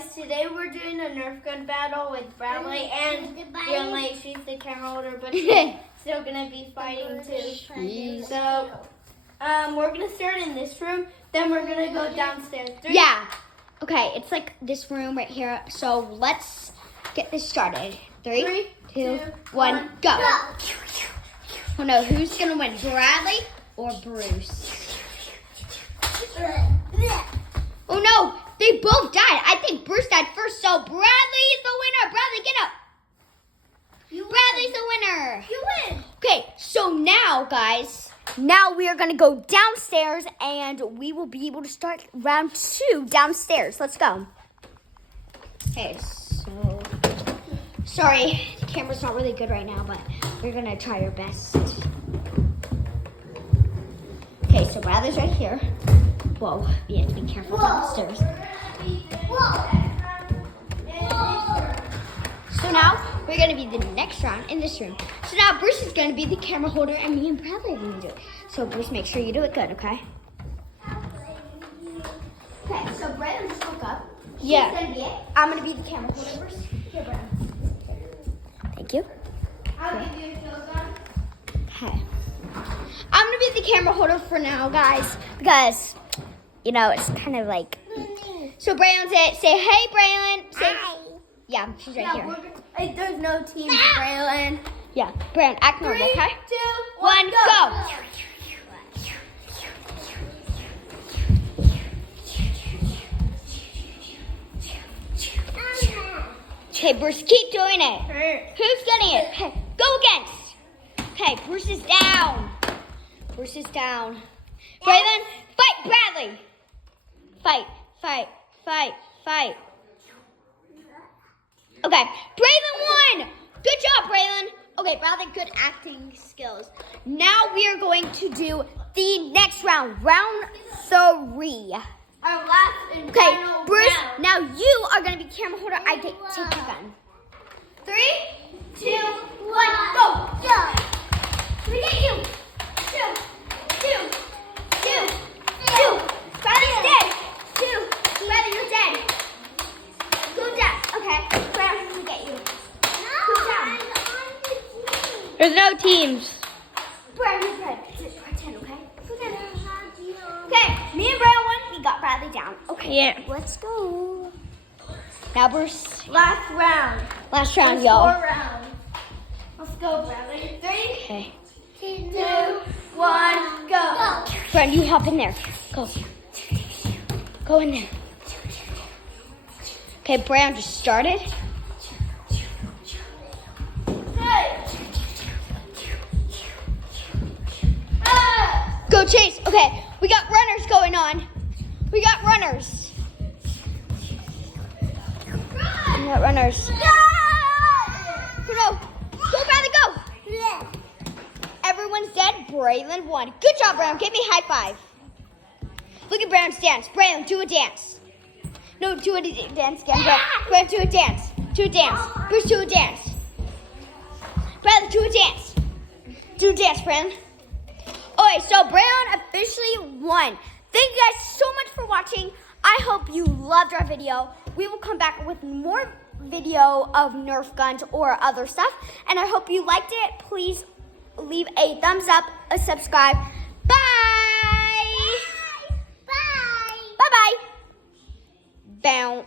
guys, today we're doing a Nerf Gun battle with Bradley and Bradley. She's the camera holder, but she's still going to be fighting too. So, we're going to start in this room, then we're going to go downstairs. Yeah. Okay, it's like this room right here. So let's get this started. Three, two, one, go. Oh no, who's going to win, Bradley or Bruce? Oh no, they both died. I think Bruce died first, so Bradley is the winner. Bradley, get up. Bradley's the winner. You win. Okay, so now, guys, now we are going to go downstairs, and we will be able to start round 2 downstairs. Let's go. Okay, so, sorry, the camera's not really good right now, but we're going to try our best. Okay, so Bradley's right here. Whoa, we have to be careful downstairs. So now, we're going to be the next round in this room. So now, Bruce is going to be the camera holder, and me and Bradley are going to do it. So, Bruce, make sure you do it good, okay? Okay, so Bradley just woke up. Yeah. She's going to be it. I'm going to be the camera holder, Bruce. Here, Bradley. Thank you. I'll give you a field gun. Okay. I'm going to be the camera holder for now, guys, because, you know, it's kind of like... So, Braylon's it. Say, hey, Braylon. Say, hi. Yeah, she's right here. There's no team, Braylon. Yeah, Braylon, act normal, okay? 3, 2, 1, go. Okay, Bruce, keep doing it. Who's getting it? Okay, go against. Okay, Bruce is down. Bruce is down. Braylon, fight, Bradley. Fight, fight, fight, fight. Okay, Braylon won. Good job, Braylon. Okay, Bradley, good acting skills. Now we are going to do the next round, round 3. Our last and Okay, final Bruce, round. now you are going to be camera holder. I get to take the gun. 3, 2, 1, go. We get you. 2. Bradley's dead. 2. Bradley, you're dead. Go down. Okay, Bradley, we get you. Go down. There's no teams. Bradley's dead. Pretend, okay? Go down. Okay, me and Bradley won. We got Bradley down. Okay, Yeah. let's go. Now, Bruce. Last round. Last round, There's y'all. 4 rounds. Let's go, Bradley. 3, Okay. 2, 1, go. Brad, you hop in there. Go. Go in there. Okay, Brown just started. Go Chase. Okay, we got runners going on. We got runners. We got runners. No. Go, Bradley, go. Everyone's dead. Braylon won. Good job, Brown. Give me a high five. Look at Brown's dance. Braylon, do a dance. No, do a dance again. Brown, do a dance. Do a dance. Bruce, do a dance. Bradley, do a dance. Do a dance, Braylon. Okay, so Braylon officially won. Thank you guys so much for watching. I hope you loved our video. We will come back with more video of Nerf guns or other stuff. And I hope you liked it. Please leave a thumbs up, a subscribe. Bye. Bye. Bye-bye. Bounce.